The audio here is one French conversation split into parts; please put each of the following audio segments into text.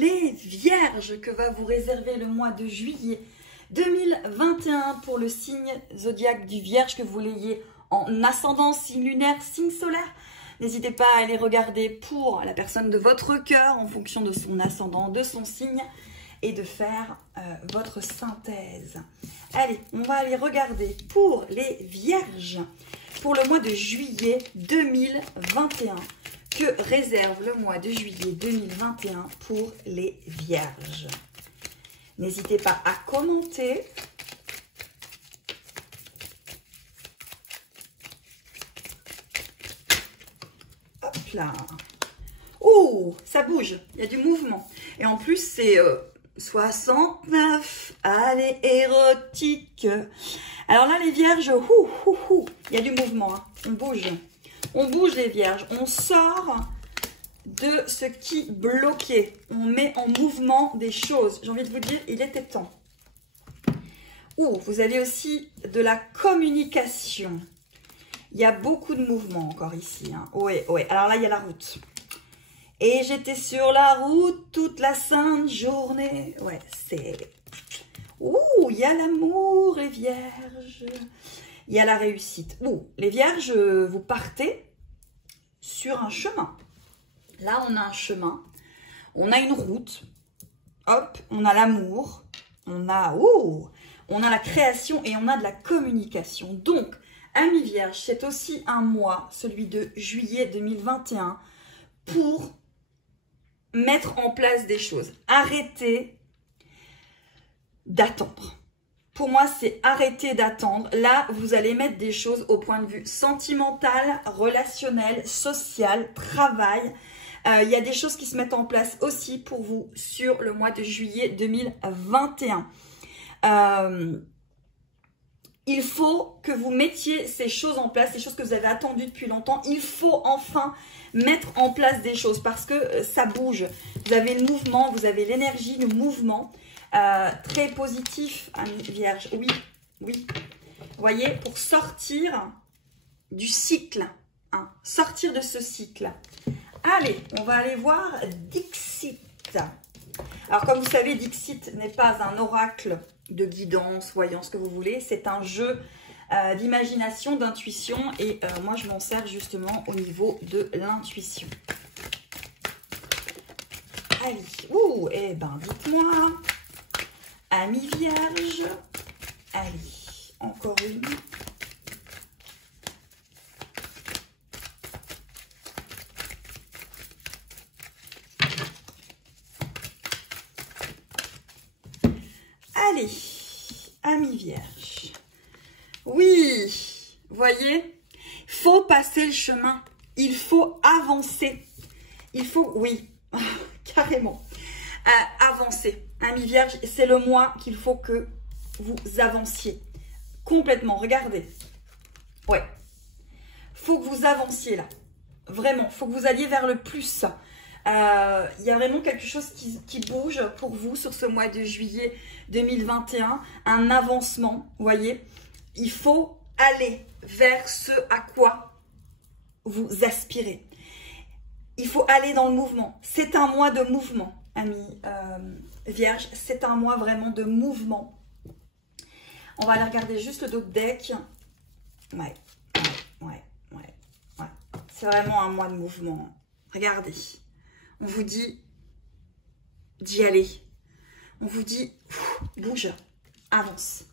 les vierges que va vous réserver le mois de juillet 2021 pour le signe zodiaque du Vierge, que vous l'ayez en ascendant, signe lunaire, signe solaire. N'hésitez pas à aller regarder pour la personne de votre cœur en fonction de son ascendant, de son signe, et de faire votre synthèse. Allez, on va aller regarder pour les vierges pour le mois de juillet 2021. Que réserve le mois de juillet 2021 pour les vierges? N'hésitez pas à commenter. Hop là. Oh, ça bouge, il y a du mouvement. Et en plus, c'est 69. Allez, érotique. Alors là, les vierges, il y a du mouvement. Hein. On bouge. On bouge les vierges. On sort de ce qui bloquait. On met en mouvement des choses. J'ai envie de vous dire, il était temps. Vous avez aussi de la communication. Il y a beaucoup de mouvements encore ici. Hein. Ouais. Alors là, il y a la route. Et j'étais sur la route toute la sainte journée. Ouais, c'est... il y a l'amour, les vierges. Il y a la réussite. Les vierges, vous partez sur un chemin. Là, on a un chemin. On a une route. Hop, on a l'amour. On a la création et on a de la communication. Donc, amis vierges, c'est aussi un mois, celui de juillet 2021, pour mettre en place des choses. Arrêtez d'attendre. Pour moi, c'est arrêter d'attendre. Là, vous allez mettre des choses au point de vue sentimental, relationnel, social, travail. Il y a des choses qui se mettent en place aussi pour vous sur le mois de juillet 2021. Il faut que vous mettiez ces choses en place, ces choses que vous avez attendues depuis longtemps. Il faut enfin mettre en place des choses parce que ça bouge. Vous avez le mouvement, vous avez l'énergie, le mouvement. Très positif, amis vierges. Oui. Vous voyez, pour sortir du cycle. Hein, sortir de ce cycle. Allez, on va aller voir Dixit. Alors, comme vous savez, Dixit n'est pas un oracle de guidance, voyance, ce que vous voulez. C'est un jeu d'imagination, d'intuition. Et moi, je m'en sers justement au niveau de l'intuition. Allez, dites-moi, amis vierges. Allez, encore une. Allez, amis vierges. Oui, voyez, il faut passer le chemin. Il faut avancer. Il faut, carrément, avancer. Amis vierges, c'est le mois qu'il faut que vous avanciez. Complètement, regardez. Ouais. Faut que vous avanciez là. Vraiment, faut que vous alliez vers le plus. Il y a vraiment quelque chose qui bouge pour vous sur ce mois de juillet 2021. Un avancement, vous voyez. Il faut aller vers ce à quoi vous aspirez. Il faut aller dans le mouvement. C'est un mois de mouvement, amis vierges. C'est un mois vraiment de mouvement. On va aller regarder juste le dos de deck. Ouais. C'est vraiment un mois de mouvement. Regardez. On vous dit d'y aller. On vous dit, bouge, avance.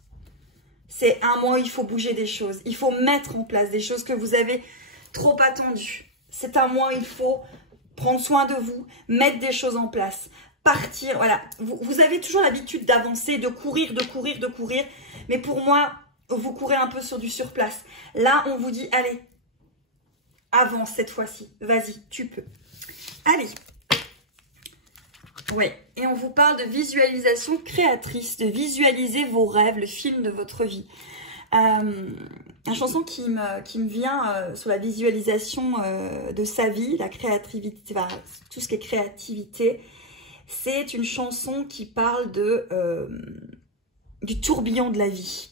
C'est un mois où il faut bouger des choses. Il faut mettre en place des choses que vous avez trop attendues. C'est un mois où il faut prendre soin de vous, mettre des choses en place, partir. Voilà, vous avez toujours l'habitude d'avancer, de courir. Mais pour moi, vous courez un peu sur du surplace. Là, on vous dit, allez, avance cette fois-ci. Vas-y, tu peux. Allez. Ouais, et on vous parle de visualisation créatrice, de visualiser vos rêves, le film de votre vie. La chanson qui me vient sur la visualisation de sa vie, la créativité, tout ce qui est créativité, c'est une chanson qui parle du tourbillon de la vie.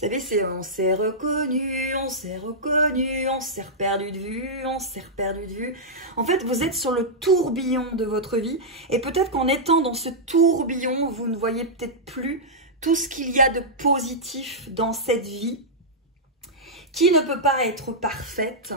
savez, c'est on s'est reconnu, on s'est reconnu, on s'est perdu de vue, on s'est perdu de vue. En fait, vous êtes sur le tourbillon de votre vie et peut-être qu'en étant dans ce tourbillon, vous ne voyez peut-être plus tout ce qu'il y a de positif dans cette vie qui ne peut pas être parfaite.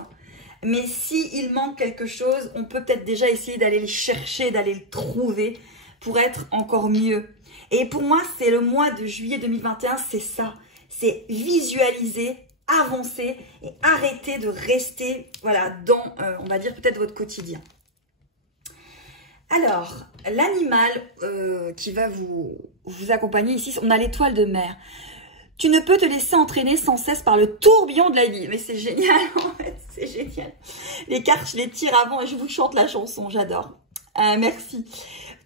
Mais s'il manque quelque chose, on peut peut-être déjà essayer d'aller le chercher, d'aller le trouver pour être encore mieux. Et pour moi, c'est le mois de juillet 2021, c'est ça. C'est visualiser, avancer et arrêter de rester voilà, dans, on va dire, peut-être votre quotidien. Alors, l'animal qui va vous accompagner ici, on a l'étoile de mer. Tu ne peux te laisser entraîner sans cesse par le tourbillon de la vie. Mais c'est génial, en fait, c'est génial. Les cartes, je les tire avant et je vous chante la chanson, j'adore. Merci.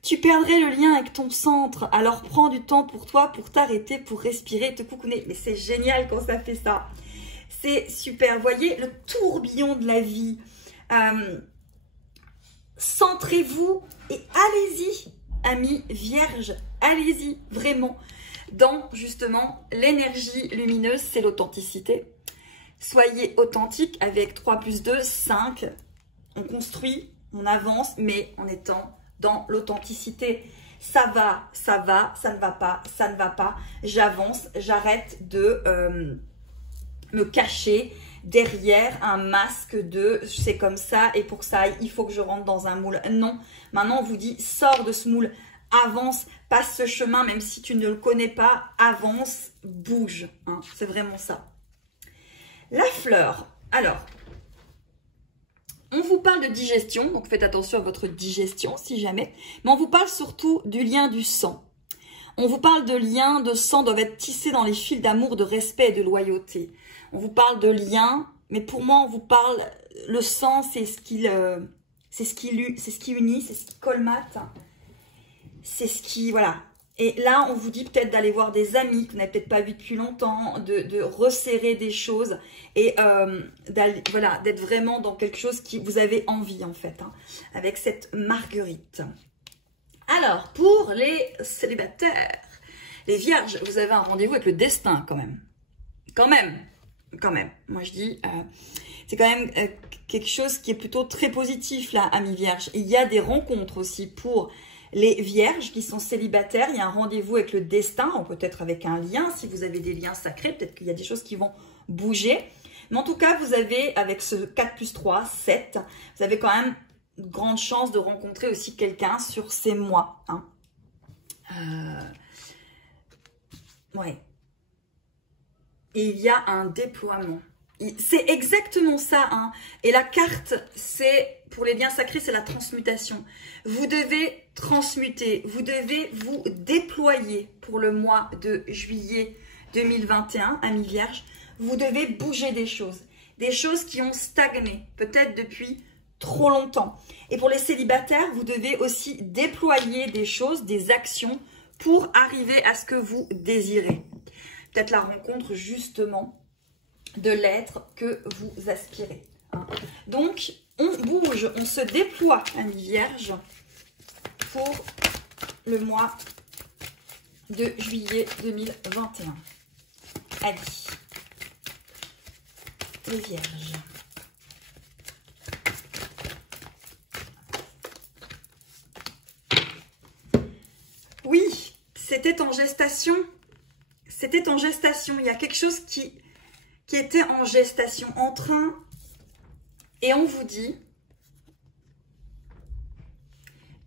Tu perdrais le lien avec ton centre, alors prends du temps pour toi, pour t'arrêter, pour respirer, te coucouner. Mais c'est génial quand ça fait ça. C'est super. Vous voyez, le tourbillon de la vie. Centrez-vous et allez-y, amis vierges. Allez-y, vraiment. Dans, justement, l'énergie lumineuse, c'est l'authenticité. Soyez authentique avec 3 plus 2, 5. On construit, on avance, mais en étant dans l'authenticité. Ça va, ça ne va pas, ça ne va pas. J'avance, j'arrête de me cacher derrière un masque de c'est comme ça et pour ça, il faut que je rentre dans un moule. Non, maintenant on vous dit sors de ce moule, avance, passe ce chemin, même si tu ne le connais pas, avance, bouge. Hein, c'est vraiment ça. La fleur, alors, on vous parle de digestion, donc faites attention à votre digestion si jamais, mais on vous parle surtout du lien du sang. On vous parle de liens de sang doivent être tissés dans les fils d'amour, de respect et de loyauté. On vous parle de liens, mais pour moi, on vous parle, le sang, c'est ce qui unit, c'est ce qui colmate, c'est ce qui, voilà. Et là, on vous dit peut-être d'aller voir des amis que vous n'avez peut-être pas vu depuis longtemps, de resserrer des choses et voilà, d'être vraiment dans quelque chose qui vous avez envie en fait, hein, avec cette marguerite. Alors, pour les célibataires, les vierges, vous avez un rendez-vous avec le destin quand même. Quand même. Moi, je dis, c'est quand même quelque chose qui est plutôt très positif là, amis vierges. Il y a des rencontres aussi pour les vierges qui sont célibataires. Il y a un rendez-vous avec le destin, ou peut-être avec un lien, si vous avez des liens sacrés, peut-être qu'il y a des choses qui vont bouger. Mais en tout cas, vous avez, avec ce 4 plus 3, 7, vous avez quand même une grande chance de rencontrer aussi quelqu'un sur ces mois. Hein. Ouais. Et il y a un déploiement. C'est exactement ça. Hein. Et la carte, c'est, pour les liens sacrés, c'est la transmutation. Vous devez transmuter, vous devez vous déployer pour le mois de juillet 2021, amis vierges. Vous devez bouger des choses qui ont stagné, peut-être depuis trop longtemps. Et pour les célibataires, vous devez aussi déployer des choses, des actions pour arriver à ce que vous désirez. Peut-être la rencontre justement de l'être que vous aspirez. Hein. Donc, on bouge, on se déploie, amis vierges, pour le mois de juillet 2021. Allez, les vierges. Oui, c'était en gestation. C'était en gestation. Il y a quelque chose qui était en gestation, en train. Et on vous dit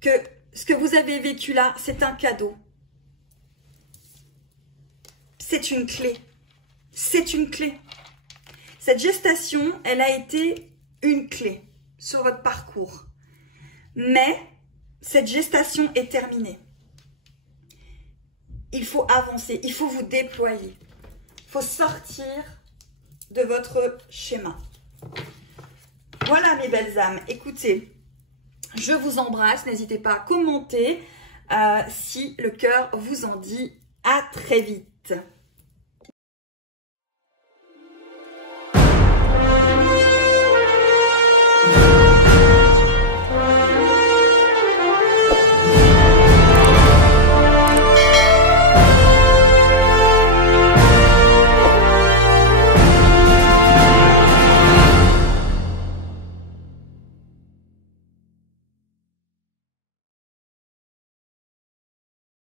que ce que vous avez vécu là, c'est un cadeau. C'est une clé. C'est une clé. Cette gestation, elle a été une clé sur votre parcours. Mais cette gestation est terminée. Il faut avancer, il faut vous déployer. Il faut sortir de votre schéma. Voilà mes belles âmes. Écoutez, je vous embrasse. N'hésitez pas à commenter si le cœur vous en dit. À très vite.